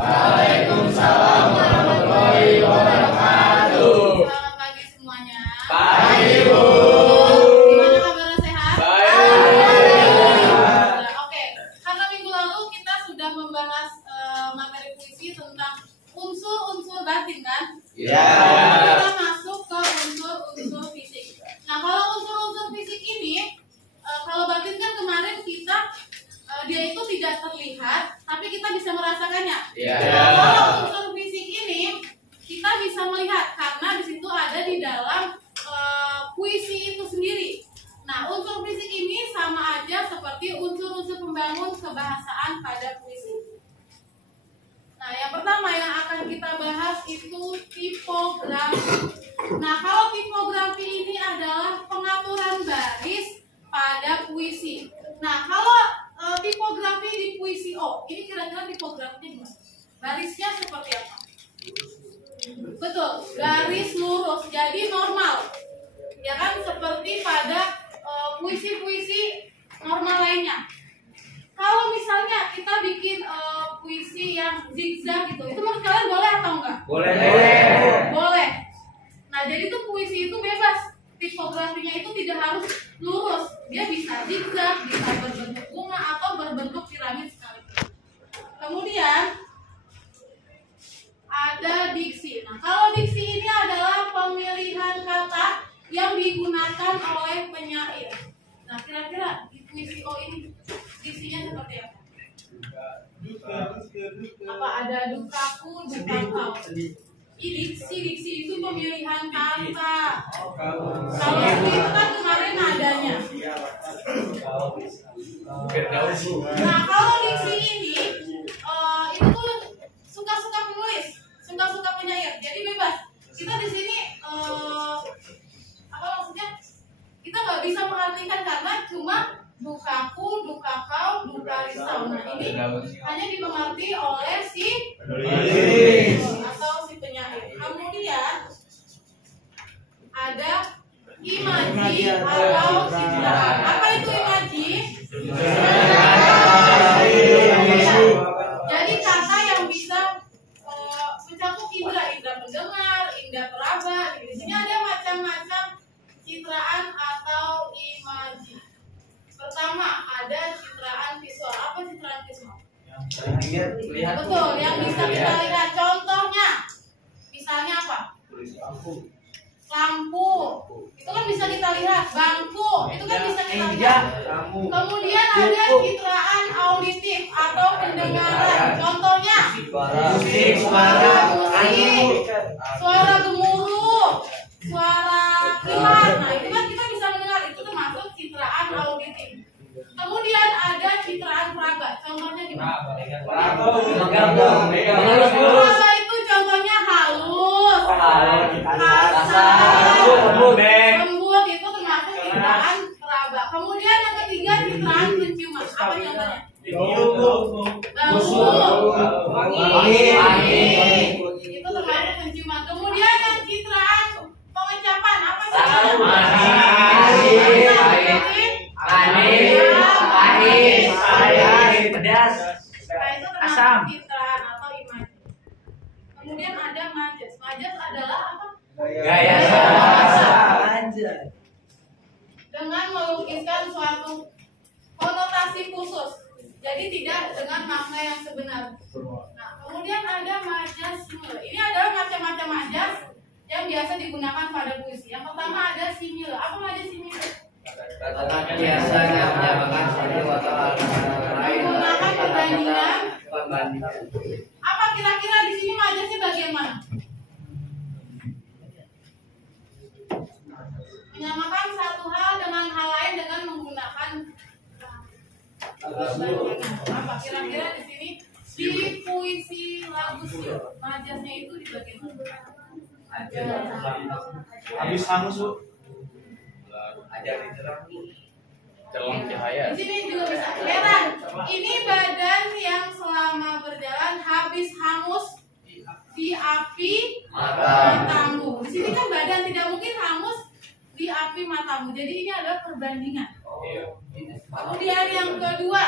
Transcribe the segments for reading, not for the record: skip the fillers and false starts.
Waalaikumsalam warahmatullahi wabarakatuh. Selamat pagi semuanya. Pagi, Bu. Gimana kabarnya, sehat? Baik. Oke, karena minggu lalu kita sudah membahas materi puisi tentang unsur-unsur batin, kan? Ya. Kita masuk ke unsur-unsur fisik. Nah, kalau unsur-unsur fisik ini, kalau batin kan kemarin kita dia itu tidak terlihat, tapi kita bisa merasakannya. Ya. Nah, kalau unsur fisik ini kita bisa melihat karena di situ ada di dalam puisi itu sendiri. Nah, unsur fisik ini sama aja seperti unsur-unsur pembangun kebahasaan pada puisi. Nah, yang pertama yang akan kita bahas itu tipografi. Nah, kalau tipografi ini adalah pengaturan baris pada puisi. Nah, kalau tipografi di puisi ini kira-kira tipografinya gimana? Barisnya seperti apa? Betul, garis lurus, jadi normal. Ya kan, seperti pada puisi-puisi normal lainnya. Kalau misalnya kita bikin puisi yang zigzag gitu, itu menurut kalian boleh atau enggak? Boleh. Boleh. Nah, jadi tuh puisi itu bebas. Tipografinya itu tidak harus lurus. Dia bisa zigzag, bisa berbentuk bunga atau berbentuk piramid sekalipun. Kemudian ada diksi. Nah, kalau diksi ini adalah pemilihan kata yang digunakan oleh penyair. Nah, kira-kira di puisi ini diksinya seperti apa? Apa ada dukaku, dukakau? Diksi itu pemilihan kata. Kalau itu kan kemarin nadanya. Nah, kalau diksi ini itu tuh suka-suka penulis, suka-suka penyair. Jadi bebas. Kita di sini apa maksudnya? Kita nggak bisa mengartikan karena cuma dukaku, dukakau, dukarisau. Nah, ini hanya dimengerti oleh si penulis atau si penyair. Kemudian ada imaji atau citraan. Apa itu imaji? Jadi kata yang bisa mencakup indera mendengar, indera peraba. Di sini ada macam-macam citraan atau imaji. Pertama ada citraan visual. Apa citraan visual? Betul, yang bisa kita lihat. Contohnya, misalnya apa? Lampu. Itu kan bisa kita lihat. Bangku. Itu kan bisa kita lihat. Kemudian ada citraan auditif atau pendengaran. Contohnya, Musik, suara, angin, suara gemuruh, suara kilat. Nah, itu kan kita bisa mendengar. Itu termasuk citraan auditif. Kemudian ada citraan peraba. Contohnya gimana? Peraba itu contohnya halus, kasar, lembut. Itu termasuk citraan peraba. Kemudian yang ketiga citraan penciuman. Apa contohnya? Angin. Itu termasuk penciuman. Kemudian yang citraan pengecapan. Apa pedas, asam. Citraan atau imaji. Kemudian ada majas. Majas adalah apa? gaya Dengan melukiskan suatu konotasi khusus. Jadi tidak dengan makna yang sebenar. Nah, kemudian ada majas simile. Ini adalah macam-macam majas yang biasa digunakan pada puisi. Yang pertama ada simile. Apa majas simile? biasanya menyamakan satu atau lain Menggunakan perbandingan. perbandingan. Apa kira-kira di sini majasnya bagian mana? Menyamakan satu hal dengan hal lain dengan menggunakan perbandingan. Apa kira-kira di sini di puisi Lagusio majasnya itu di bagian mana? Habis hangus, Bu. Ajar diterang Celong cahaya. Di sini juga bisa. Heran. Ini badan yang selama berjalan habis hangus di api matamu. Di sini kan badan, tidak mungkin hangus di api matamu. Jadi ini adalah perbandingan. Kemudian yang kedua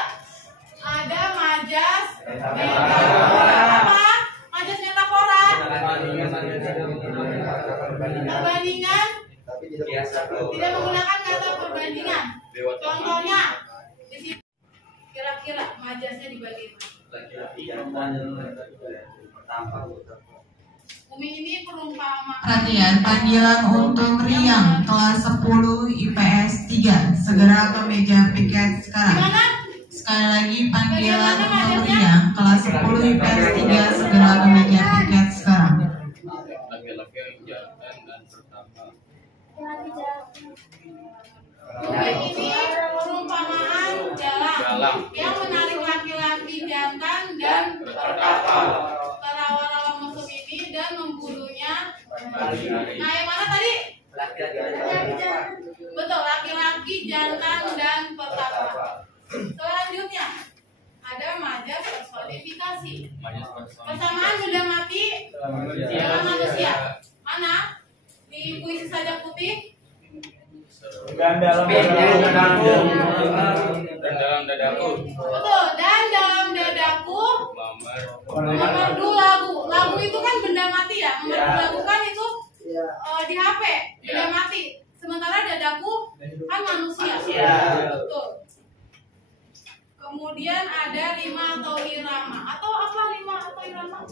ada majas metafor. Apa? Perbandingan biasa tidak menggunakan kata perbandingan. Contohnya di sini kira-kira majasnya dibagi mana? laki-laki jantan pertama. Umi ini perumpamaan. Perhatian, panggilan untuk Riang kelas 10 IPS 3. Segera ke meja piket sekarang. Gimana? Sekali lagi, panggilan untuk Riang kelas 10 IPS 3. Segera ke meja piket sekarang. Laki-laki yang jantan dan pertama. Umi ini perumpamaan jalang yang menarik laki-laki jantan dan pertapa terawa-rawa musuh ini dan membunuhnya. Nah, yang mana tadi? Betul, laki-laki jantan dan pertapa. Selanjutnya ada majas personifikasi. Persamaan benda mati dalam manusia. Mana? Di puisi Sajak Putih. Dan dalam dadaku. Betul, dan dalam dadaku memerdu lagu. Lagu itu kan benda mati ya. Memerdu lagu kan itu di HP, benda mati. Sementara dadaku kan manusia. Betul. Kemudian ada rima atau irama. Atau apa rima atau irama?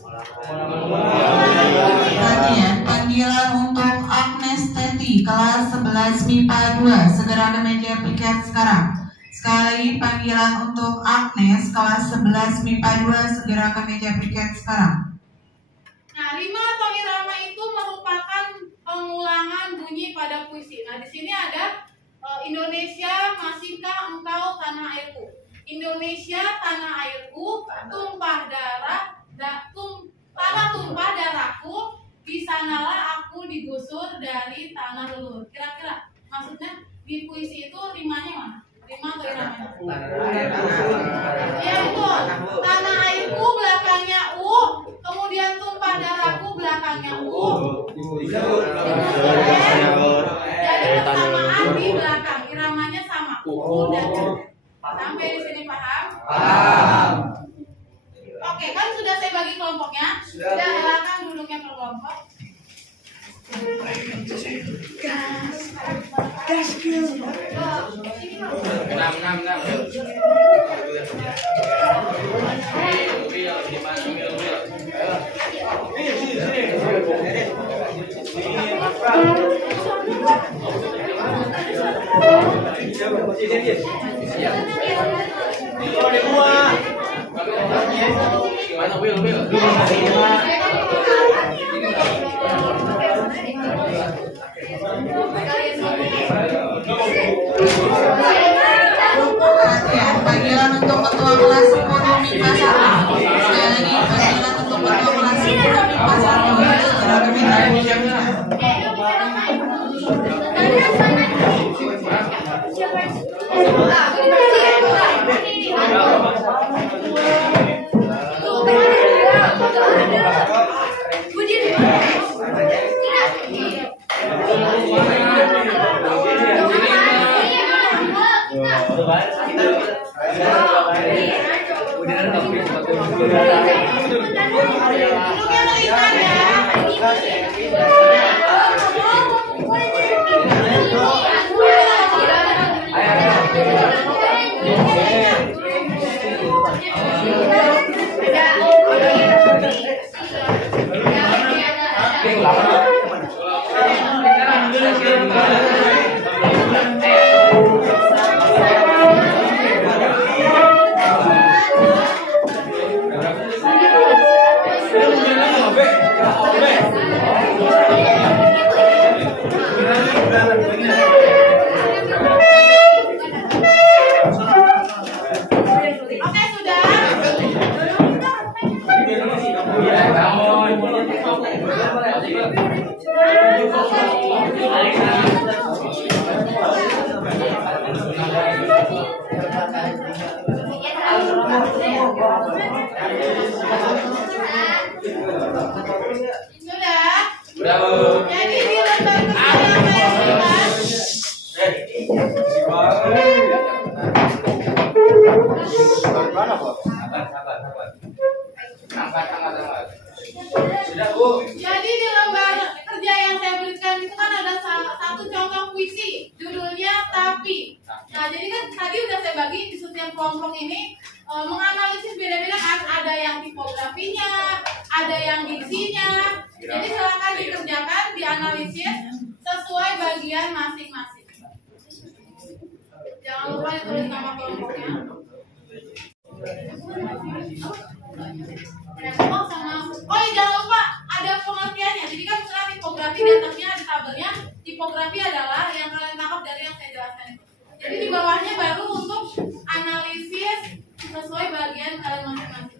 Perhatian, panggilan untuk Agnes Teti kelas 11 MIPA 2. Segera ke meja piket sekarang. Sekali lagi, panggilan untuk Agnes kelas 11 MIPA 2. Segera ke meja piket sekarang. Nah, rima atau irama itu merupakan pengulangan bunyi pada puisi. Nah, di sini ada Indonesia, masihkah engkau tanah airku? Indonesia, tanah airku, tumpah darah, tanah tumpah darahku, di sanalah aku digusur dari tanah leluhur. Kira-kira maksudnya di puisi itu rimanya mana? Rima atau iramanya? Ya betul. Tanah airku belakangnya u, kemudian tumpah darahku belakangnya u. Jadi persamaan di belakang, iramanya sama. U dan u. Sampai di sini paham? Paham. Oke, kan sudah saya bagi kelompoknya. Sudah, silakan duduknya per kelompok. Perhatian, panggilan untuk ketua kelas 10 MIPA 1. Sekali lagi, panggilan untuk ketua kelas 10 MIPA 1. Segera ke meja piket sekarang. Duduknya berikan ya. Oke, sudah. Sudah. Jadi di lembar kedua yang saya berikan tadi udah saya bagi di setiap kelompok ini menganalisis beda-beda kan, ada yang tipografinya, ada yang diksinya. Jadi silakan dikerjakan, dianalisis sesuai bagian masing-masing. Jangan lupa ditulis nama kelompoknya. Oh ya, jangan lupa ada pengertiannya. Jadi kan misalnya tipografi di atasnya ada tabelnya. Tipografi adalah yang kalian tangkap dari yang saya jelaskan itu. Jadi di bawahnya baru untuk analisis sesuai bagian kalian masing-masing.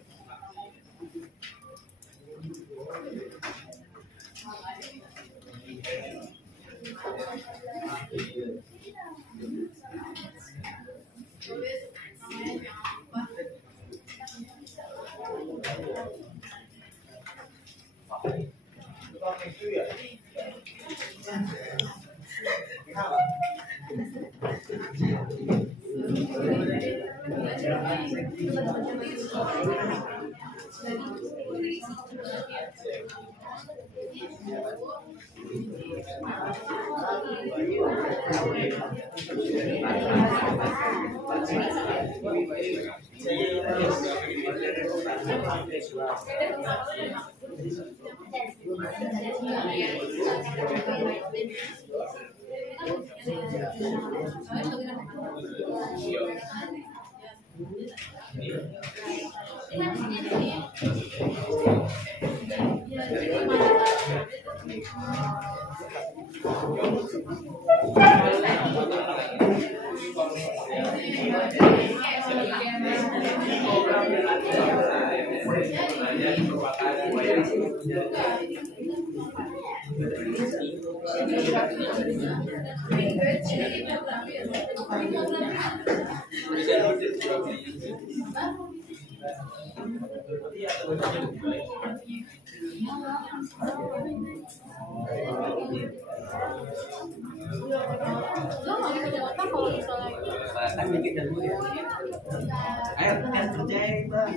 Ayo, kita kerjain, Bang.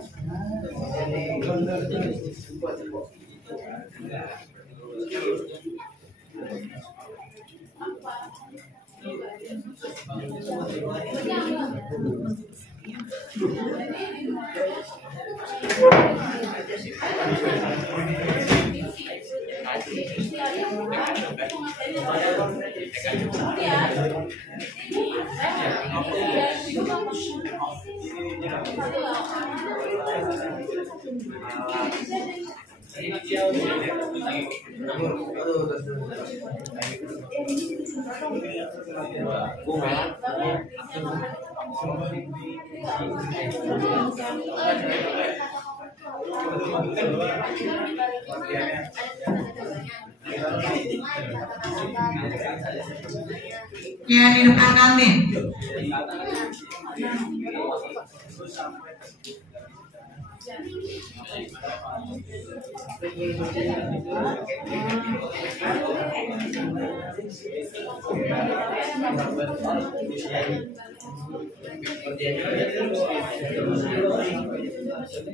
Yang di depan kantin.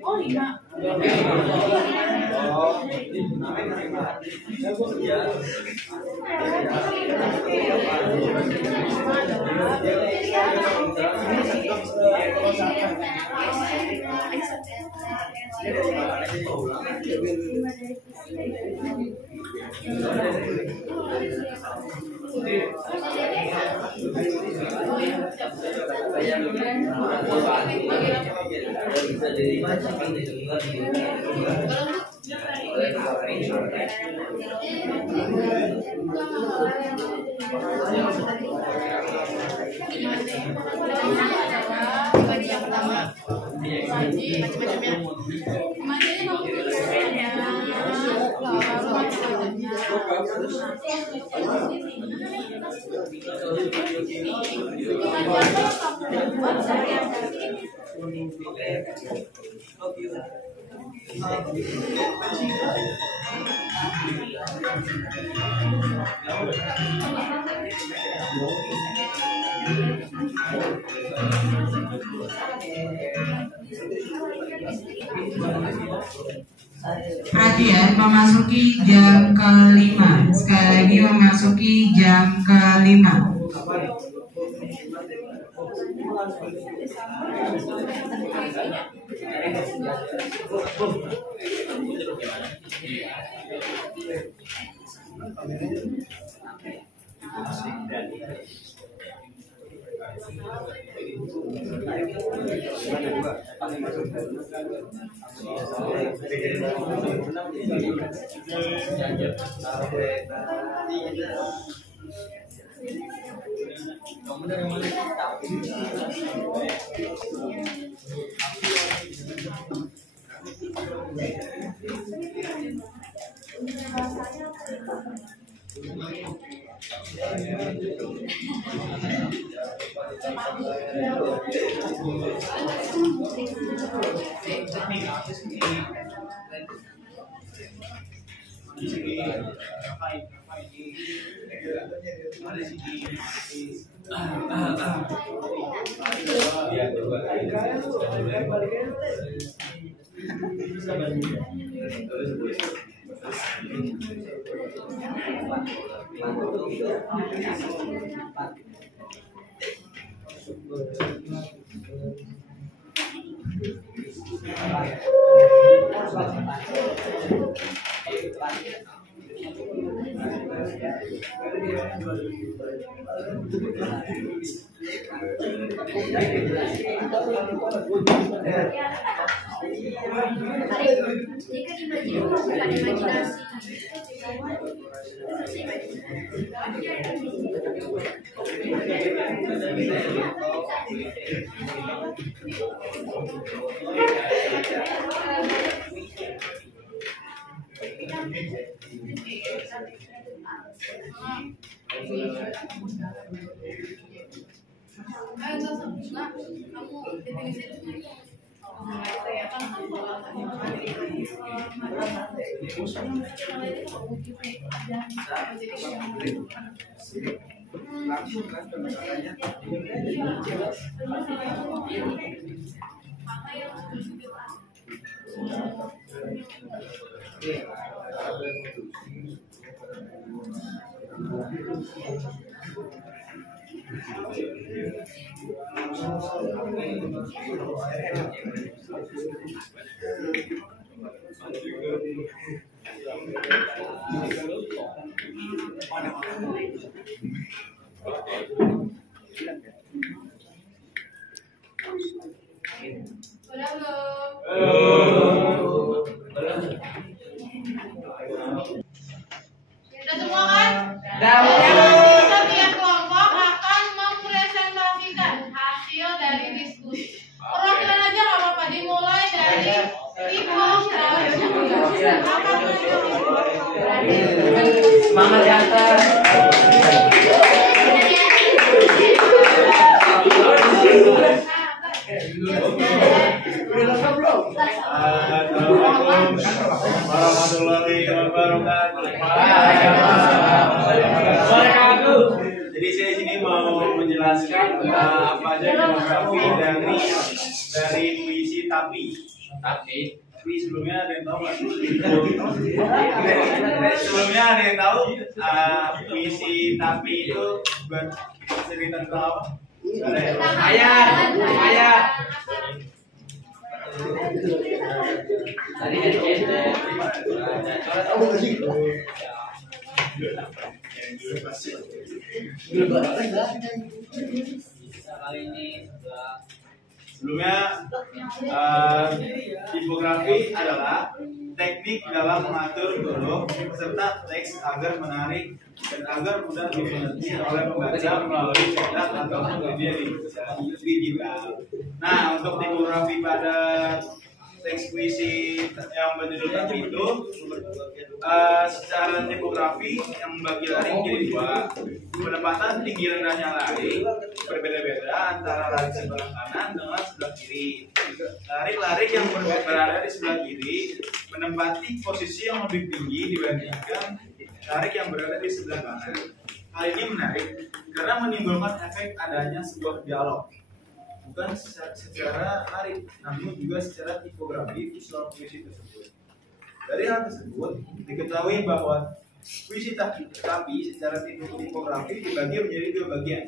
Oh, 5. Perhatian, memasuki jam ke-5. Sekali lagi memasuki jam ke-5. Kamu dari mana? Jika imajinasi Sudah semua kan? Setiap kelompok akan mempresentasikan hasil dari diskusi. Perwakilan aja nggak apa-apa, dimulai dari Ibu. Semangat ya atas. Jadi saya sini mau menjelaskan apa aja demografi dari puisi tapi sebelumnya ada yang tahu nggak? Sebelumnya ada yang tahu puisi tapi itu cerita tentang apa? Ayat. Tadi sebelumnya tipografi adalah teknik dalam mengatur huruf serta teks agar menarik dan agar mudah dimengerti oleh pembaca melalui cetak atau media digital. Nah, untuk tipografi pada teks puisi yang berjudul tapi itu secara tipografi yang membagi laring jadi dua. Penempatan tinggi rendahnya laring berbeda-beda antara laring sebelah kanan dengan sebelah kiri. Laring-laring yang berada di sebelah kiri menempati posisi yang lebih tinggi dibandingkan laring yang berada di sebelah kanan. Hal ini menarik karena menimbulkan efek adanya sebuah dialog, bukan secara laring, namun juga secara tipografi visual puisi tersebut. Dari hal tersebut diketahui bahwa puisi tapi secara tipografi dibagi menjadi dua bagian.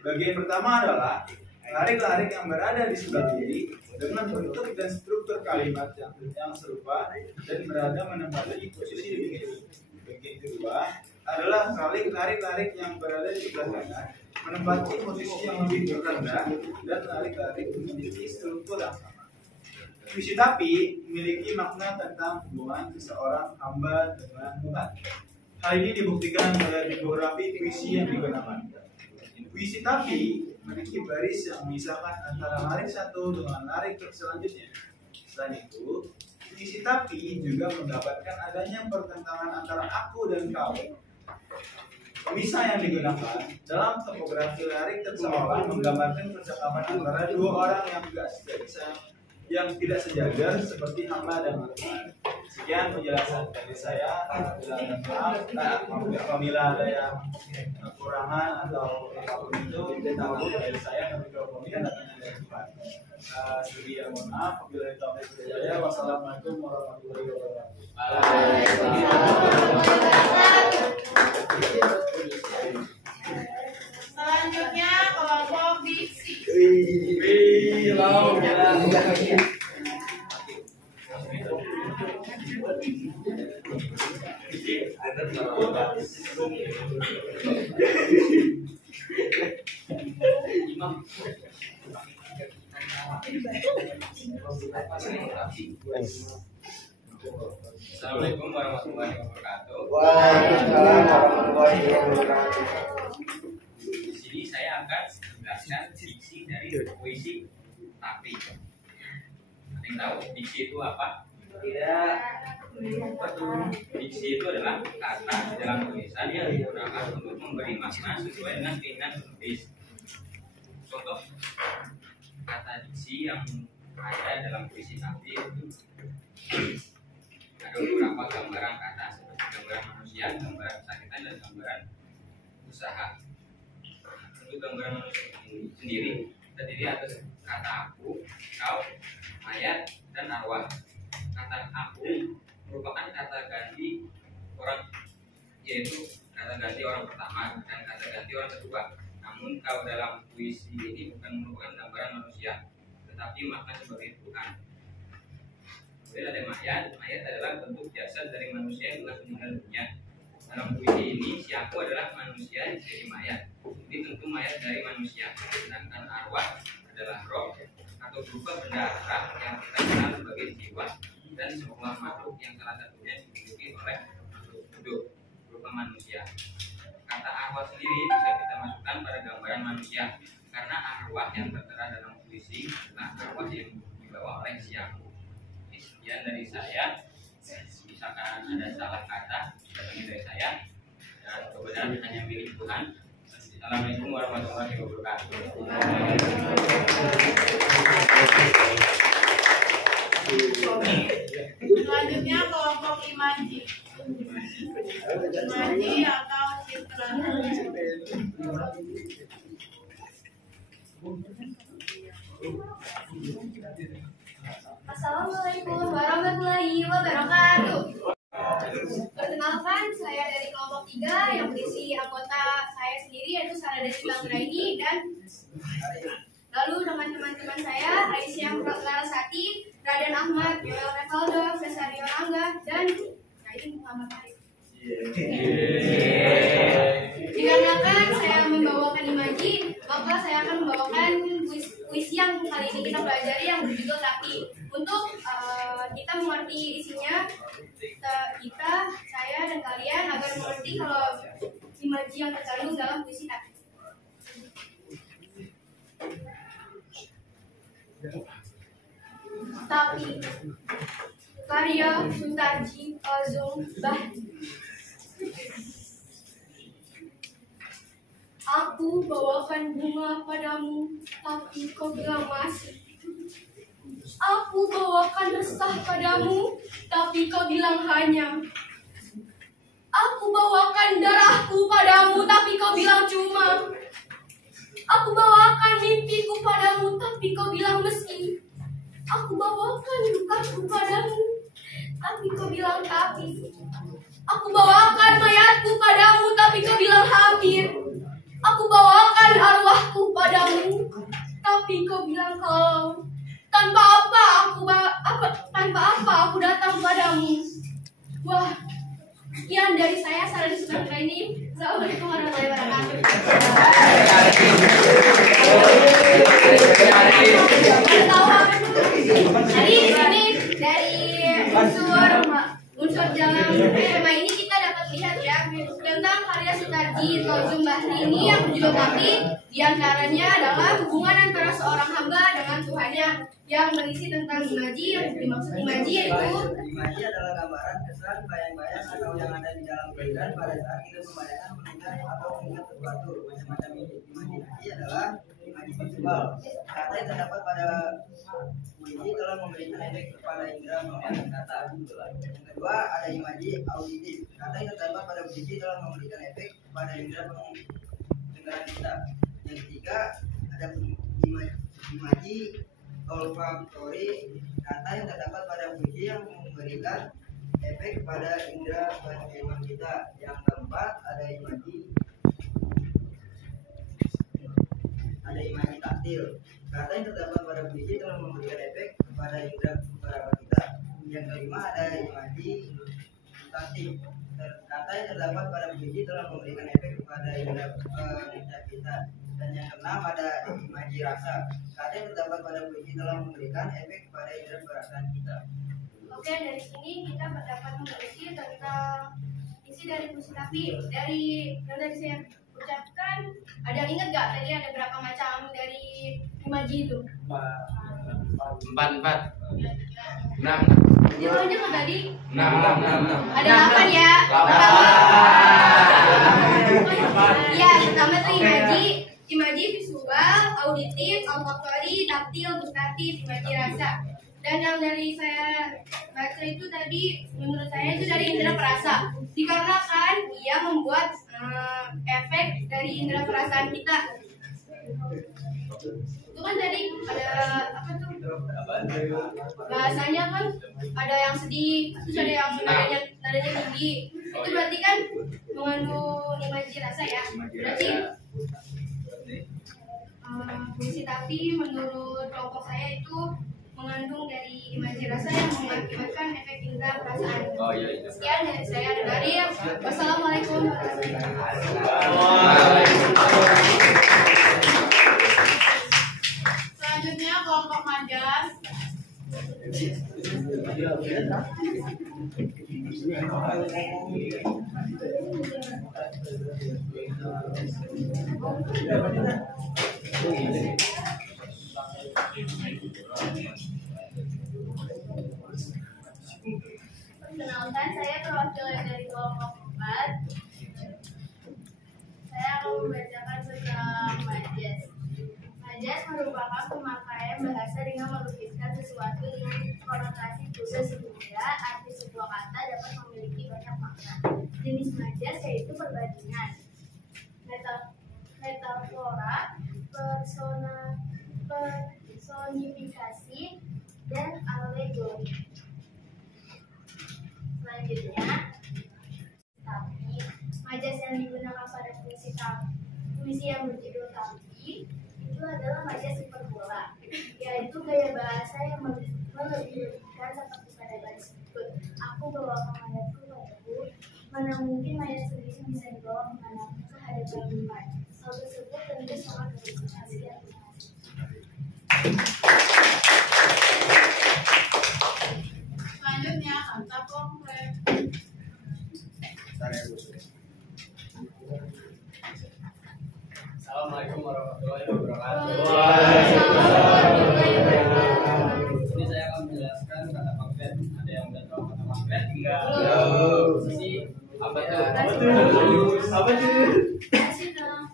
Bagian pertama adalah Larik-larik yang berada di sebelah kiri dengan bentuk dan struktur kalimat yang serupa dan berada menempati posisi di bagian kedua adalah larik-larik yang berada di sebelah kanan menempati posisi yang lebih rendah dan larik-larik memiliki struktur yang sama. Puisi tapi memiliki makna tentang hubungan seseorang hamba dengan Tuhan. Hal ini dibuktikan oleh tipografi puisi yang digunakan. Puisi tapi memiliki baris yang memisahkan antara larik satu dengan larik selanjutnya. Selain itu, puisi tapi juga mendapatkan adanya pertentangan antara aku dan kau. Pemisah yang digunakan dalam topografi larik seolah menggambarkan percakapan antara dua orang yang tidak sejajar seperti hamba dan Tuhan. Sekian penjelasan dari saya. Apabila ada yang kekurangan atau apapun itu tahu dari saya, tapi kalau pemilihan datangnya dari Tuhan. Sekian, mohon maaf. Wabillahi taufiq wal hidayah. Wassalamualaikum warahmatullahi wabarakatuh. Selanjutnya kelompok diksi. Assalamualaikum warahmatullahi wabarakatuh. Waalaikumsalam warahmatullahi wabarakatuh. Di sini saya akan menjelaskan diksi dari puisi tapi. Ada yang tahu diksi itu apa? Tidak. Diksi itu adalah kata dalam tulisan yang digunakan untuk memberi makna sesuai dengan keinginan penulis. Contoh kata diksi yang ada dalam puisi tapi itu ada beberapa gambaran kata seperti gambaran manusia, gambaran kesakitan, dan gambaran usaha. Untuk gambaran manusia sendiri terdiri atas kata aku, kau, mayat, dan arwah. Kata aku merupakan kata ganti orang, yaitu kata ganti orang pertama dan kata ganti orang kedua. Namun kau dalam puisi ini bukan merupakan gambaran manusia, tetapi makna sebagai Tuhan. Kemudian ada mayat. Mayat adalah bentuk jasad dari manusia yang telah meninggal dunia. Dalam puisi ini, si aku adalah manusia yang jadi mayat. Ini tentu mayat dari manusia. Sedangkan arwah adalah roh atau berupa benda akar yang kita kenal sebagai jiwa dan sebuah makhluk yang salah satunya dimiliki oleh makhluk hidup berupa manusia. Kata arwah sendiri bisa kita masukkan pada gambaran manusia karena arwah yang tertera dalam puisi adalah arwah yang dibawa oleh si aku. Sekian dari saya. Misalkan ada salah kata datangnya dari saya, dan kebenaran hanya milik Tuhan. Assalamualaikum warahmatullahi wabarakatuh. Selanjutnya kelompok imaji. Imaji atau citra. Assalamualaikum warahmatullahi wabarakatuh. Perkenalkan, saya dari kelompok 3 yang berisi anggota saya sendiri yaitu Saradesi Banggraini dan lalu dengan teman-teman saya Aisyah Larasati, Raden Ahmad, Yoel Revaldo, Cesario Angga, dan Saidi Muhammad Arif. Dikarenakan saya membawakan imaji, maka saya akan membawakan puisi yang kali ini kita pelajari yang berjudul Tapi. Untuk kita mengerti isinya, saya dan kalian agar mengerti kalau imaji yang terkandung dalam puisi Tapi. Tapi karya Sutarji Azung Bahdi. Aku bawakan bunga padamu, tapi kau bilang masih. Aku bawakan resah padamu, tapi kau bilang hanya. Aku bawakan darahku padamu, tapi kau bilang cuma. Aku bawakan mimpiku padamu, tapi kau bilang meski. Aku bawakan lukaku padamu, tapi kau bilang tapi. Aku bawakan mayatku padamu, tapi kau bilang hampir. Aku bawakan arwahku padamu, tapi kau bilang kalau tanpa apa aku datang padamu. Wah, sekian dari saya, Sarah Susantra ini. Assalamualaikum warahmatullahi wabarakatuh. Jadi di sini dari unsur dalam tema ini kita dapat lihat ya tentang karya Sutarji Tozum Bahri ini yang berjudul Tapi, diantaranya adalah hubungan antara seorang hamba dengan Tuhannya, yang berisi tentang imaji. Yang dimaksud imaji yaitu imaji adalah gambaran, kesan, bayang-bayang atau yang ada di dalam pikiran pada saat kita membayangkan, mendengar atau mengingat sesuatu. Macam-macam imajinasi adalah imaji visual. Kata yang terdapat pada puisi telah memberikan efek kepada indera penglihatan kata. Yang kedua ada imaji auditif. Kata yang terdapat pada puisi telah memberikan efek kepada indera pendengaran kita. Yang ketiga ada imaji olfaktori. Kata yang terdapat pada puisi yang memberikan efek pada indera penglihatan kita. Yang keempat ada imaji taktil. Kata yang terdapat pada puisi telah memberikan efek kepada indera penglihatan kita. Yang kelima ada imaji gustatif. Kata yang terdapat pada puisi telah memberikan efek kepada indera penglihatan kita. Dan yang keenam ada imaji rasa. Kata yang terdapat pada puisi telah memberikan efek kepada indera perasaan kita. Oke, dari sini kita dapat mengisi tentang isi dari puisi Tapi. Dari yang tadi saya ucapkan, ada yang ingat gak tadi ada berapa macam dari imaji itu? 4. 6. Dia aja kan tadi? 6. Ada 8 ya? 8. Ya, pertama itu imaji visual, auditif, olfaktori, taktil, gustatif, imaji rasa. Dan yang dari saya baca itu tadi, menurut saya itu dari indera perasa. Dikarenakan ia membuat efek dari indera perasaan kita. Itu kan tadi ada apa tuh? Bahasanya kan ada yang sedih, terus ada yang nadanya tinggi. Itu berarti kan mengandung imaji rasa ya. Berarti puisi Tapi menurut kelompok saya itu mengandung dari imaji rasa yang mengakibatkan efek indera perasaan. Sekian dari saya dan Arif. Wassalamualaikum warahmatullahi wabarakatuh. Selanjutnya kelompok Majas. Perkenalkan, saya perwakilan dari kelompok 4. Saya akan membacakan tentang majas. Majas merupakan pemakaian bahasa dengan melukiskan sesuatu dengan konotasi khusus sehingga arti sebuah kata dapat memiliki banyak makna. Jenis majas yaitu perbandingan, metafora, personifikasi, dan alegori. Selanjutnya, Tapi. Majas yang digunakan pada puisi yang berjudul Tapi itu adalah majas hiperbola, yaitu gaya bahasa yang melebih-lebihkan seperti pada garis berikut. Aku bawakan mayatku padaku, mana mungkin mayat sendiri bisa dibawa menghadap ke hadapan Tuhan. Hal tersebut tentu sangat bermanfaat. Selanjutnya kata komplek. Assalamualaikum warahmatullahi wabarakatuh. Ini saya akan menjelaskan kata pamflet. Ada yang udah tahu kata pamflet? Enggak. Sisi apa tuh?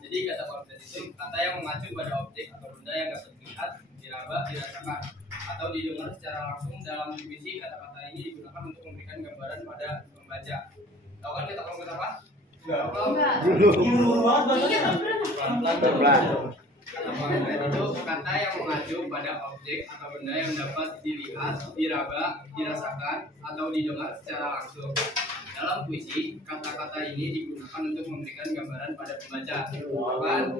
Jadi kata pamflet itu kata yang mengacu pada objek atau benda yang dapat dilihat, diraba, dirasakan, atau didengar secara langsung. Dalam puisi, kata-kata ini digunakan untuk memberikan gambaran pada pembaca. Tahu kan kata pamflet apa? Enggak. Kata pamflet itu kata yang mengacu pada objek atau benda yang dapat dilihat, diraba, dirasakan, atau didengar secara langsung. Dalam puisi, kata-kata ini digunakan untuk memberikan gambaran pada pembaca. Kan?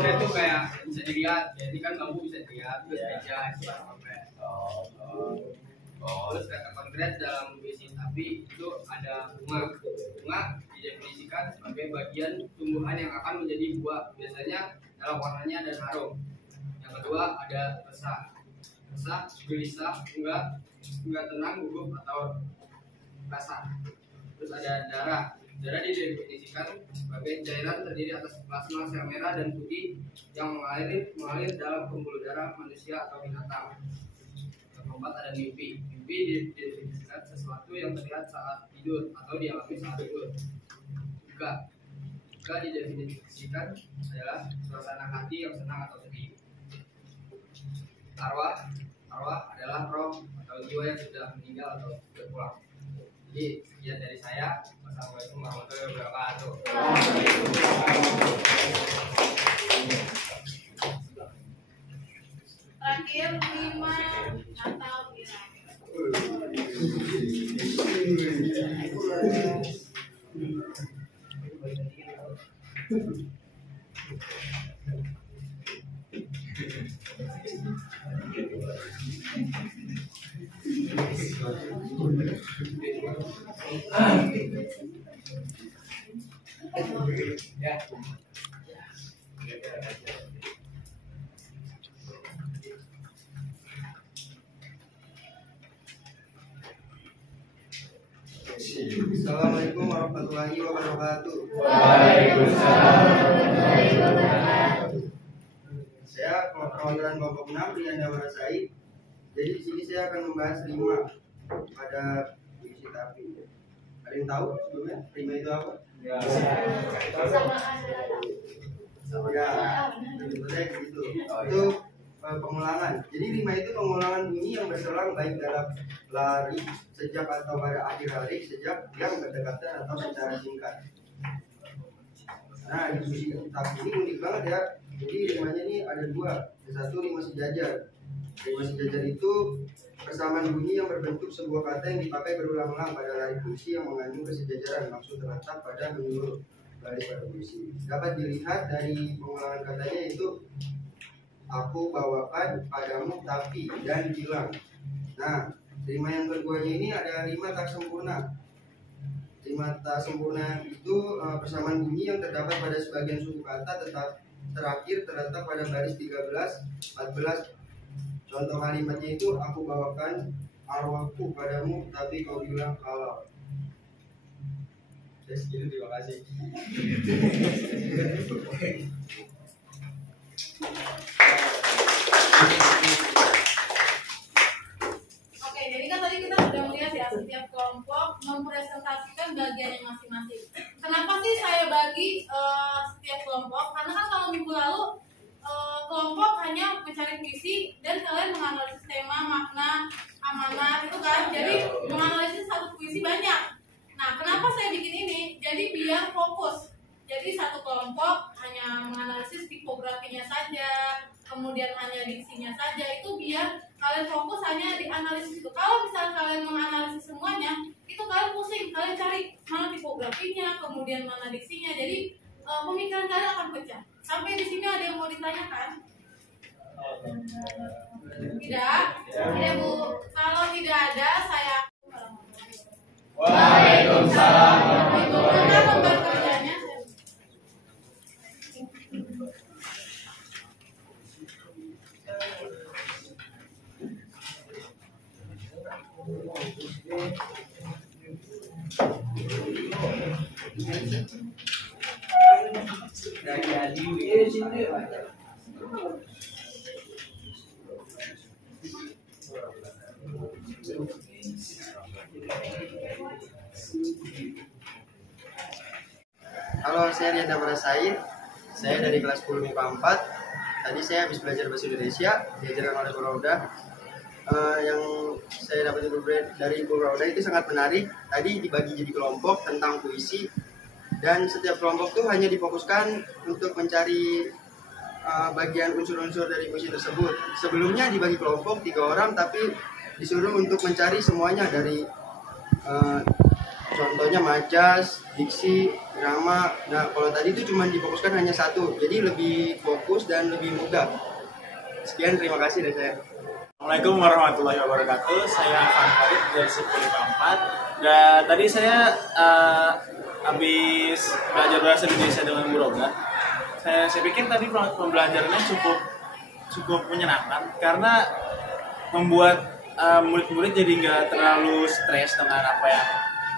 Kita itu kayak bisa dilihat, jadi kan lampu bisa dilihat, terus meja, terus kata konkret dalam puisi tapi itu ada bunga. Bunga didefinisikan sebagai bagian tumbuhan yang akan menjadi buah, biasanya dalam warnanya dan harum. Yang kedua ada resah, gelisah, enggak tenang, gugup atau rasa. Terus ada darah. Darah didefinisikan sebagai cairan terdiri atas plasma sel merah dan putih yang mengalir dalam pembuluh darah manusia atau binatang. Yang keempat ada mimpi. Mimpi didefinisikan sesuatu yang terlihat saat tidur atau dialami saat tidur. Juga didefinisikan adalah suasana hati yang senang atau sedih. Arwah adalah roh atau jiwa yang sudah meninggal atau berpulang. Jadi sekian dari saya. Wassalamualaikum warahmatullahi wabarakatuh. Terakhir 5 Natal Ira. Assalamualaikum warahmatullahi wabarakatuh. Waalaikumsalam warahmatullahi wabarakatuh. Saya perwakilan kelompok 6 Rian Dawara Said. Jadi di sini saya akan membahas rima pada puisi tapi. Ada yang tahu sebelumnya rima itu apa? Ya. Sebetulnya gitu. Itu pengulangan. Jadi rima itu pengulangan bunyi yang berselang baik dalam lari, sejak atau pada akhir hari, sejak yang berdekatan atau secara singkat. Nah di puisi tapi ini unik banget ya. Jadi rimanya ini ada dua. Yang satu rima sejajar. Rima sejajar itu persamaan bunyi yang berbentuk sebuah kata yang dipakai berulang-ulang pada lari puisi yang mengandung kesejajaran, maksud terletak pada menurut baris pada puisi. Dapat dilihat dari pengulangan katanya yaitu aku bawakan padamu tapi dan bilang. Nah, rima yang keduanya ini ada rima tak sempurna. Rima tak sempurna itu persamaan bunyi yang terdapat pada sebagian suku kata tetap terakhir terletak pada baris 13, 14. Contoh kalimatnya itu aku bawakan arwahku padamu tapi kau bilang kalau. Yes, gitu, terima kasih. Oke, jadi kan tadi kita sudah melihat ya setiap kelompok mempresentasikan bagian yang masing-masing. Kenapa sih saya bagi setiap kelompok? Karena kan kalau minggu lalu kelompok hanya mencari puisi dan kalian menganalisis tema, makna, amanat itu kan. Jadi menganalisis satu puisi banyak. Nah, kenapa saya bikin ini? Jadi biar fokus. Jadi satu kelompok hanya menganalisis tipografinya saja, kemudian hanya diksinya saja, itu biar kalian fokus hanya di analisis itu. Kalau misalnya kalian menganalisis semuanya, itu kalian pusing, kalian cari mana tipografinya, kemudian mana diksinya. Jadi pemikiran kalian akan pecah. Sampai di sini ada yang mau ditanyakan? Tidak? Tidak, Bu. Kalau tidak ada, saya Waalaikumsalam warahmatullahi lembar wabarakatuh. kerjanya. Halo, saya Rian Dawara Said. Saya dari kelas 10 MIPA 4. Tadi saya habis belajar bahasa Indonesia diajarkan oleh Bu Rauda. Yang saya dapat dari Bu Rauda itu sangat menarik. Tadi dibagi jadi kelompok tentang puisi dan setiap kelompok tuh hanya difokuskan untuk mencari bagian unsur-unsur dari puisi tersebut. Sebelumnya dibagi kelompok 3 orang tapi disuruh untuk mencari semuanya dari Contohnya majas, diksi, drama. Nah, kalau tadi itu cuma difokuskan hanya satu, jadi lebih fokus dan lebih mudah. Sekian, terima kasih dari saya. Assalamualaikum warahmatullahi wabarakatuh. Saya Afan Farid dari Sipil 4. Dan tadi saya habis belajar bahasa Indonesia dengan Bu Roga. Saya pikir tadi pembelajarannya cukup menyenangkan karena membuat murid-murid jadi nggak terlalu stres dengan apa yang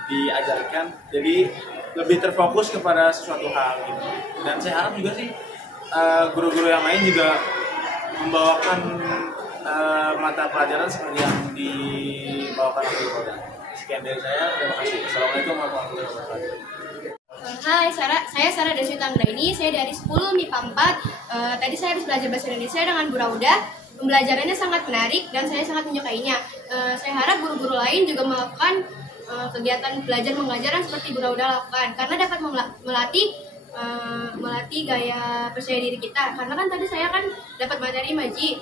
diajarkan, jadi lebih terfokus kepada sesuatu hal gitu. Dan saya harap juga sih guru-guru yang lain juga membawakan mata pelajaran seperti yang dibawakan oleh Bu Roga. Sekian dari saya, terima kasih. Assalamualaikum warahmatullahi wabarakatuh. Hai, saya Sarah Deswita Anggraini, saya dari 10 MIPA 4. Tadi saya habis belajar bahasa Indonesia dengan Bu Rauda. Pembelajarannya sangat menarik dan saya sangat menyukainya. Saya harap guru-guru lain juga melakukan kegiatan belajar mengajar seperti Bu Rauda lakukan, karena dapat melatih gaya percaya diri kita. Karena kan tadi saya kan dapat materi Maji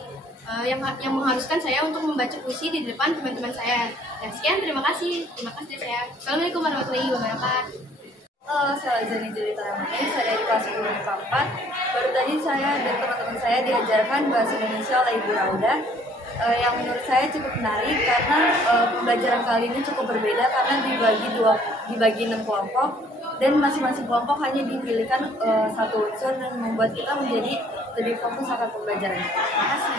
yang mengharuskan saya untuk membaca puisi di depan teman-teman saya. Dan sekian, terima kasih dari saya. Assalamualaikum warahmatullahi wabarakatuh. Saya Zani Jelita Ramani, saya dari kelas 10 MIPA 4. Baru tadi saya dan teman-teman saya diajarkan bahasa Indonesia oleh Ibu Rauda, yang menurut saya cukup menarik karena pembelajaran kali ini cukup berbeda karena dibagi 6 kelompok dan masing-masing kelompok hanya dipilihkan satu unsur dan membuat kita menjadi lebih fokus akan pembelajaran. Terima kasih.